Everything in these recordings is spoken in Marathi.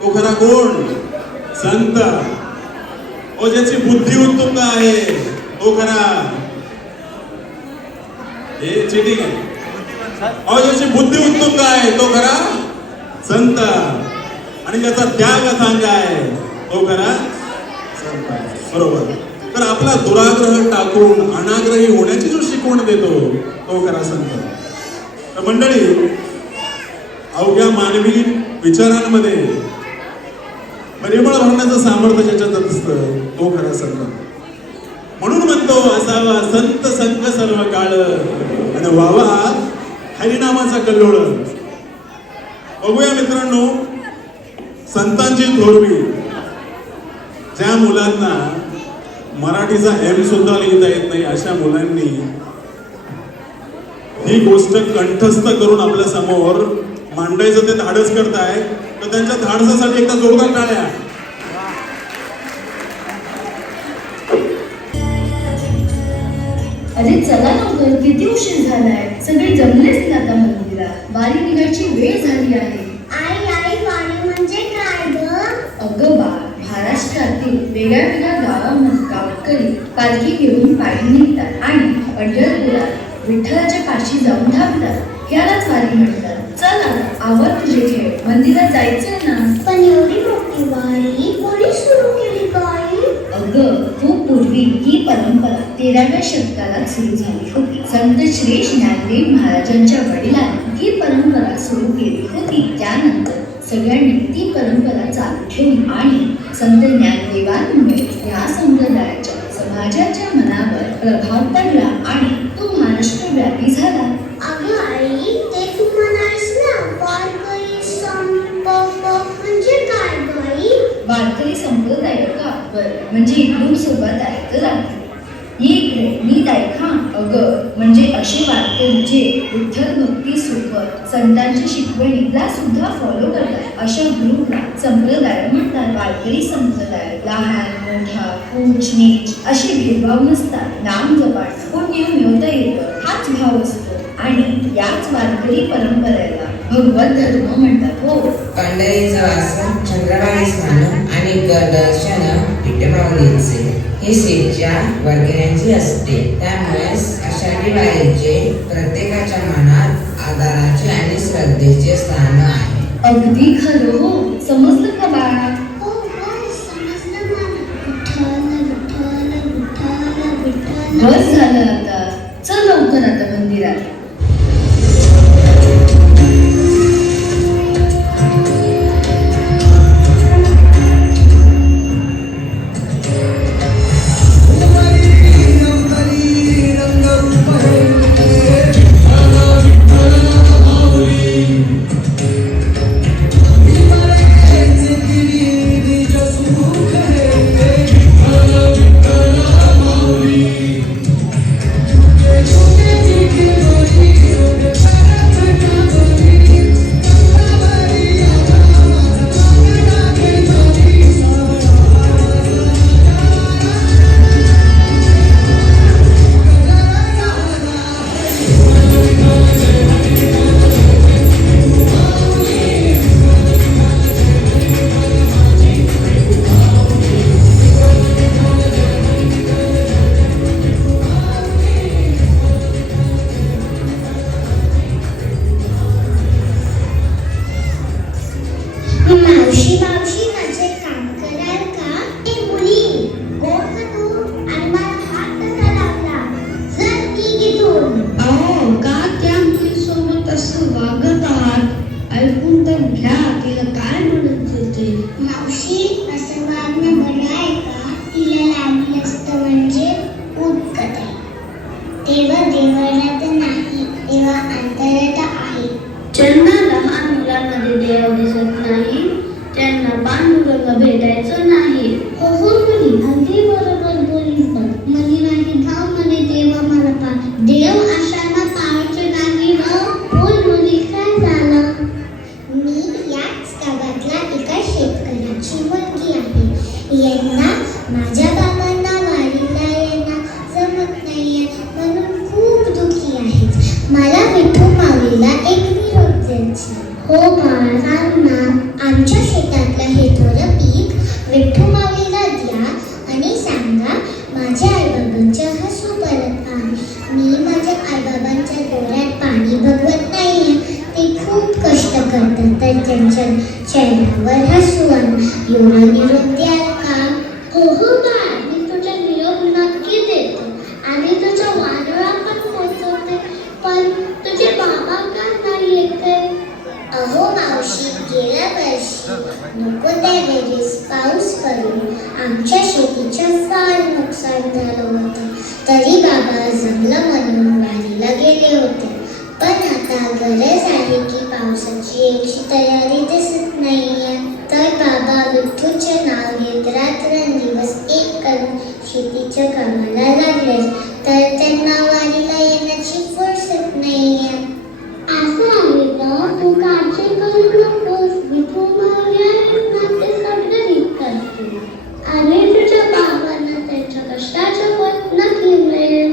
तो खरा कोण? संत. ओ ज्याची बुद्धी उत्तुंग आहे तो खरा. हे चिटिंग आहे. अहो ज्याची बुद्धी उत्तुंग आहे तो खरा संत. आणि ज्याचा त्यागसांग आहे तो खरा संत. बरोबर. तर आपला दुराग्रह टाकून अनाग्रही होण्याची जो शिकवण देतो तो खरा संत. तर मंडळी, अवघ्या मानवी विचारांमध्ये परिमळ भरण्याचं सामर्थ्य ज्याच्यात असतं तो खरा संत. म्हणून म्हणतो असावा संत संग सर्व काळ आणि व्हावा हरिनामाचा कल्लोळ. बघूया मित्रांनो, संतांची थोरवी. ज्या मुलांना मराठीचा एम सुद्धा लिहिता येत नाही अशा मुलांनी ही गोष्ट कंठस्थ करून आपल्या समोर मांडायचं ते धाडस करताय. तर त्यांच्या धाडसासाठी एकदा जोरदार टाळ्या. अरे चला लवकर, किती उशीर झालाय. सगळे जमलेच ना आता मंदिरात. वारी निघायची वेळ झाली आहे. आई वारी म्हणजे काय ग? अगं बा, महाराष्ट्रातील वेगळ्या गावातकरी पालखी घेऊन पायी निघतात आणि पंढरपुरात विठ्ठलाच्या पाशी जाऊन थांबतात. ह्यालाच वारी म्हणतात. चल आता आवर तुझे खेळ, मंदिरात जायचंय ना. पण एवढी मोठी वारी कोणी सुरू केली बाई? अगं खूप पूर्वी ही परंपरा 13व्या शतकात सुरू झाली होती. संत श्री ज्ञानदेव महाराजांच्या वडिलांनी ही परंपरा सुरू केली होती. त्यानंतर सगळ्यांनी ती परंपरा चालू ठेवली आणि संत ज्ञानदेवांमुळे या संप्रदायाच्या समाजाच्या मनावर प्रभाव पडला आणि तो महाराष्ट्रव्यापी झाला. अगं आई, ते तू म्हणालीस ना, वारकरी संप्रदाय म्हणजे काय बाई? वारकरी संप्रदाय का? बरं, म्हणजे इकडून सुरुवात आहे तर आहे. इकडे नीट ऐका. अगं म्हणजे असे वारकरी जे विठ्ठल भक्ती सोबत संतांच्या शिकवणीला सुद्धा फॉलो करतात अशा ग्रुपला संप्रदाय म्हणतात. वारकरी संप्रदाय लहान मोठा ऊंच नीच असे भेदभाव नसतात. नाम जपात पुण्य मिळवता येतं हाच भाव असतो आणि याच वारकरी परंपरेला भगवत धर्म म्हणतात. हो, पंढरीचं वासन, चंद्रभागी स्नान आणि दर्शन विठ्ठलमाऊलींचे ही श्रीच्या वर्गिण्यांची असते. त्यामुळे आषाढी वारीचे प्रत्येकाच्या मनात आदराचे आणि श्रद्धेचे स्थान आहे. अगदी खरं. हो, समजलं का बाळा? हो समजलं मला. विठ्ठल विठ्ठल विठ्ठल विठ्ठल. बस झालं आता. चल लवकर आता मंदिरात. मावशी माझे काम कराल का? ए मुली, गोड का तू? आणि मला हात कसा लागला? चल की इथून. अहो, का त्या मुलीसोबत असं वागत आहात? ऐकून तर घ्या, तिला काय म्हणत होते. मावशी, असं वागणं बरं आहे का? तिला लागलं असतं म्हणजे उदकत आहे. तेव्हा देवाला तर नाही, तेव्हा अंतरात आहे. ज्यांना लहान मुलांमध्ये देव दिसत नाही त्यांना पांडुरंग भेटायचं नाही. हो मुली, अगदी बरोबर बोलली. पण मुली नाही भाव म्हणे देवा मला पा. देव अशांना पाहायचे नाही ना. बोल मुली, काय झालं? मी याच गावातल्या एका शेतकऱ्याची मुलगी आहे. यांना माझ्या बाबांना वारीला येणं जमत नाहीये म्हणून खूप दुःखी आहेत. मला विठू माऊलीला एक निरोप द्यायचा. हो बाळा, सांग ना. आमच्या शेतातलं हे थोडं पीक विठ्ठू माऊलीला द्या आणि सांगा माझ्या आईबाबांच्या हसू परत आण. मी माझ्या आईबाबांच्या डोळ्यात पाणी बघवत नाहीये. ते खूप कष्ट करतात तर त्यांच्या चेहऱ्यावर हसू आण. एवढा निरोप द्याल का? हो बाळ, मी तुझा निरोप नक्की देतो आणि तुझा वानरा पण पोचवते. पण तुझे बाबा का नाही येते? अहो मावशी, गेल्या वर्षी नको त्यावेळेस पाऊस पडून आमच्या शेतीचं फार नुकसान झालं होतं. तरी बाबा जमलं म्हणून वारीला गेले होते. पण आता गरज आहे की पावसाची एकशी तयारी दिसत नाहीये. तर बाबा विठ्ठूचे नाव घेत रात्रंदिवस एक करून शेतीच्या कामाला लागले. तर त्यांना वारीला येण्याची फुरसत नाहीये. असं आहे का? तू काळजी करू नकोस. विठू माऊली नाते सगळं नीट करतील आणि तुझ्या बाबांना त्यांच्या कष्टाचं फळ नक्की मिळेल.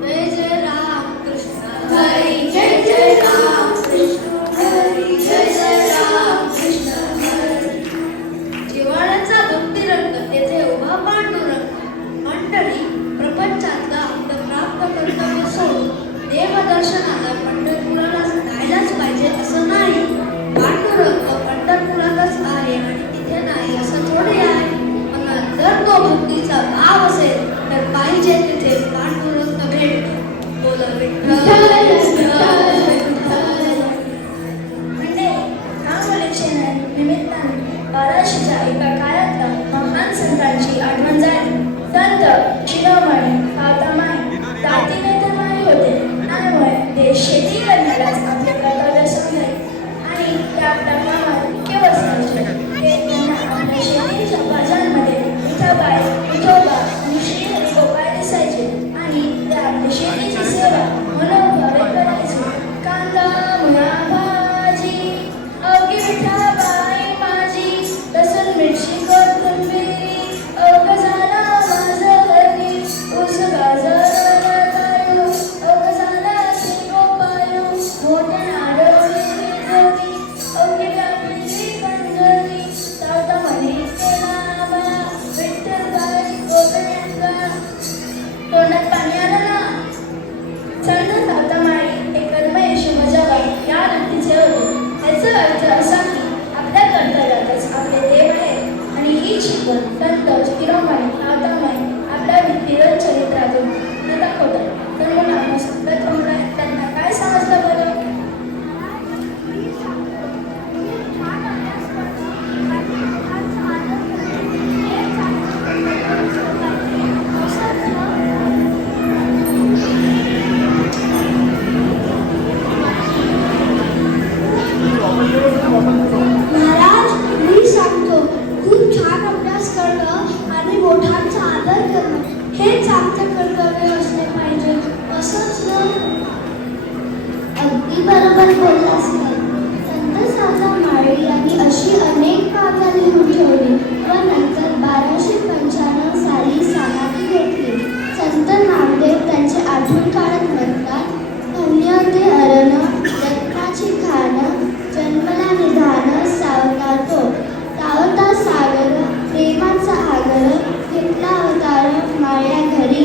जय जय राम कृष्ण हरी, जय जय राम कृष्ण हरी, जय जय राम कृष्ण हरी. जिव्हाळ्याचा भक्तिरंग तेथे उभा पांडुरंग. मंडळी, प्रपंचातला आपलं प्राप्त कर्तव्य सोडून देवदर्शनाला पंढरपुराला जायलाच पाहिजे असं नाही. पांडुरंग पंढरपुरातच आहे आणि तिथे नाही असं थोडे आहे. मनात जर तो भक्तीचा भाव असेल तर पाहिजे तिथे पांडुरंग भेटतो. बोला विठ्ठल म्हणजे नामलेक्षण निमित्ताने बाराशीच्या एका काळातल्या महान संतांची आठवण झाली. संत शिरोमणी सावतामाई जातीने तर नाही होते. त्यामुळे ते शेती करण्यालाच आपले कर्तव्य समजले आणि त्या आपल्या कामात मुख्य बसवायचे. ते त्यांना आपल्या शेतीच्या बाजांमध्ये विठाबाई, विठोबा आणि श्री हरिगोपाळ दिसायचे आणि ते आपली शेतीची सेवा मनोभावे करायचे. कांदा, मुळा, भाजी अवघी विठाबाई माझी, लसूण, मिरची, कोथिंबीर अवघ झाला माझं घरी. ऊस गाजर काढू अवघ झाला गोपाळू. मोठ्या आडवली जोडी अवघी व्यापली कंजरी. सावतामाई केला बा विठ्ठलबाई गोपिका. तोंडात पाणी आलं ना. संत सावतामाई हे कर्मयश बजावा या वृत्तीचे होते. याचा अर्थ असा की आपल्या कर्तव्यातच आपले देव आहेत आणि ही शिकवण संत शिरोमणी सावतामाई आपल्या विठ्ठल चरित्रातून दाखवतात. तर मला प्रथम त्यांना काय समजलं बरं? महाराज, मी सांगतो, खूप छान अभ्यास करणं आणि मोठ्यांचा आदर करणं हेच आमचं कर्तव्य असले पाहिजे. असंच ना? अगदी बरोबर बोललास ना. संत सावतामाई यांनी अशी अनेक गाथा लिहून ठेवली व नंतर 1295 साली समाधी घेतली. संत नामदेव त्यांचे आठवण काढत म्हणतात, धन्य ते अरण रत्नाची खाण, जन्मला निधान सावता तो. सावता सागर प्रेमाचा आगर, घेतला अवतार माया घरी.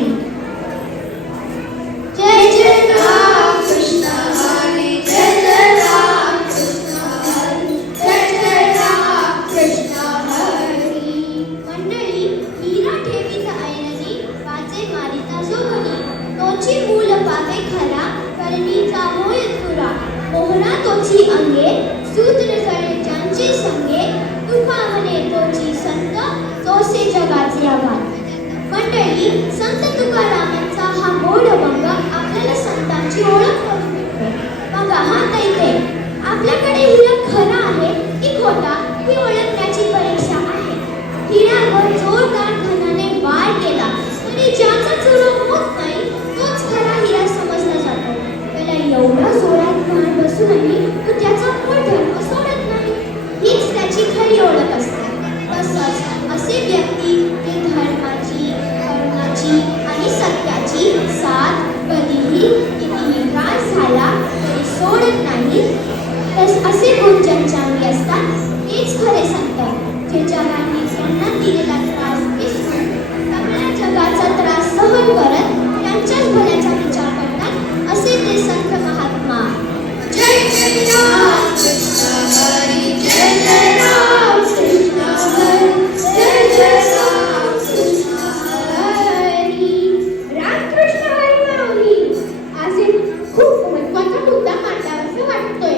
जय जय राम कृष्ण हरी, जय जय राम कृष्ण हरी, जय जय राम कृष्ण हरी. मंडळी, मीरा ठेवीत ऐरणी, वाचे मारिता जोगणी. तोची मूल पावे खरा, करणीचा मोय तुरा. मोहना तोची अंगे, सूत्र सळे ज्यांचे संगे. तुका म्हणे तोची संत, तोसे जगाचे आभार. मंडळी, संत तुकारामांचा हा मोडभंग आपल्याला संतांची ओळख करून देतो. बघा हा तैते, आपल्याकडे हिरा खरा आहे की खोटा ही ओळखण्याची परीक्षा आहे. हिऱ्यावर जोरदार धनाने वार केला तरी ज्याचा चुरा होत नाही तोच खरा हिरा समजला जातो. त्याला एवढा जोरात भार बसूनही तो त्याचा मूळ धर्म सोडत नाही. हीच त्याची खरी ओळख असते. तसंच असे व्यक्ती ते धर्माची, कर्माची आणि सत्याची साथ कधीही कितीही त्रास झाला तरी सोडत नाही. असे गुण ज्यांच्या अंगी असतात तेच खरे संत जे जगाने त्यांना दिलेला त्रास विसरून सगळ्या जगाचा त्रास सहन करत त्यांच्याच भल्याचा विचार करतात असे ते संत महात्मा. जय जय राम कृष्ण हरी, जय जय राम कृष्ण हरी, जय जय राम कृष्ण हरी. रामकृष्ण हरी माऊली. आज एक खूप महत्त्वाचा मुद्दा मांडावासा वाटतोय.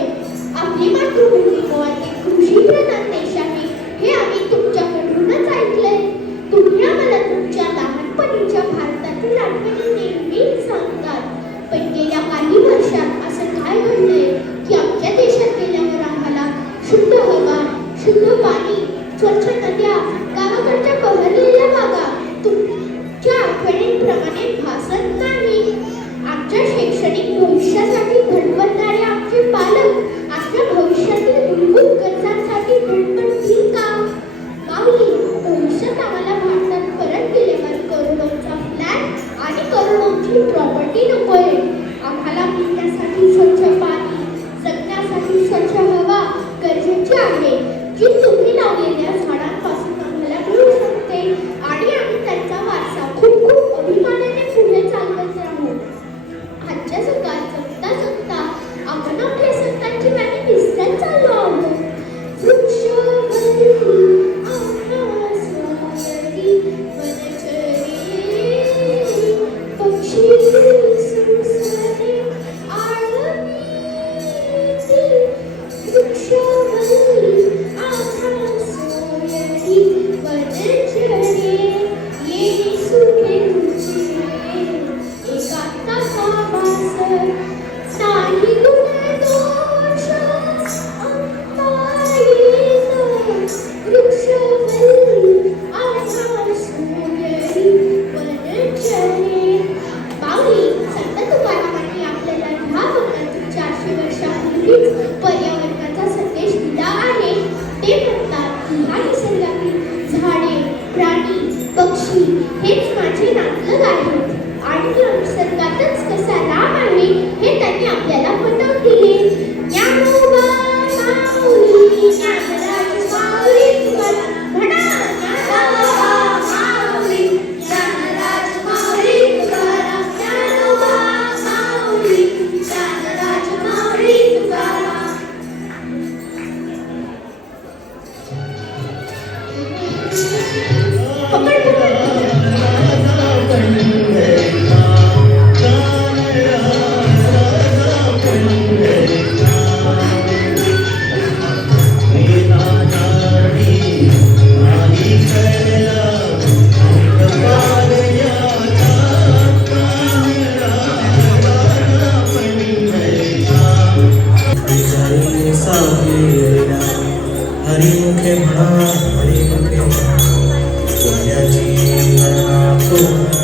आपली मातृभूमी गोवा कृषी प्रधान देश आहे हे आम्ही तुमच्याकडूनच ऐकलंय. तुम्ही आम्हाला तुमच्या लहानपणीच्या भारतातील आठवणी नेहमीच सांगतात. पण गेल्या काही वर्षात असं काय घडलंय की आमच्या देशात गेल्यावर आम्हाला शुद्ध हवा, शुद्ध पाणी, स्वच्छ नद्या, गावाकडच्या बहरलेल्या बागा तुमच्या आठवणींप्रमाणे भासत नाही. आमच्या शैक्षणिक भविष्यासाठी धडपडणारे आमचे पालक आमच्या भविष्यातील मूलभूत गरजांसाठी धडपडतील का? माऊली, भविष्यात आम्हाला भारतात परत गेल्यावर करोडोंचा फ्लॅट आणि करोडोंची प्रॉपर्टी नकोय. आम्हाला पिण्यासाठी स्वच्छ पाणी, जगण्यासाठी स्वच्छ हवा गरजेची आहे, जी तुम्ही लावलेल्या झाडांपासून आम्हाला मिळू शकते आणि आम्ही त्यांचा वारसा खूप खूप अभिमानाने पुढे चालवत राहू. आजच्या जगात जगता जगता आपण आपल्या संतांची गाणी विसरत चाललो आहोत. वृक्षवल्ली आकाशवाणी वनचरी पक्षी सुसरे आळवीती. वृक्षवल्ली आकाशवाणी वनचरी येई सुखे तुझे एकांताचा वास नाही गुण दोष अंतायेत. वृक्षवल्ली आकाशवाणी वनचरी. माऊली, संत तुकारामांनी आपल्याला ह्या वनातून 400 वर्षांपूर्वीच पर्यावरणाचा संदेश दिला आहे. ते म्हणतात की ह्या निसर्गातील झाडे, प्राणी, पक्षी हेच माझे नातलग आहेत आणि या निसर्गातच कसा राम आहे हे त्यांनी आपल्याला पटवून दिले. ज्ञानोबा माऊली, ज्ञानराज माऊली तुकाराम म्हणा. ज्ञानोबा माऊली, ज्ञानराज माऊली तुकाराम. ज्ञानोबा माऊली, ज्ञानराज माऊली तुकाराम. पकड पकड. हरिमुखे म्हणा, हरिमुखे म्हणा, पुण्याची गणना करू.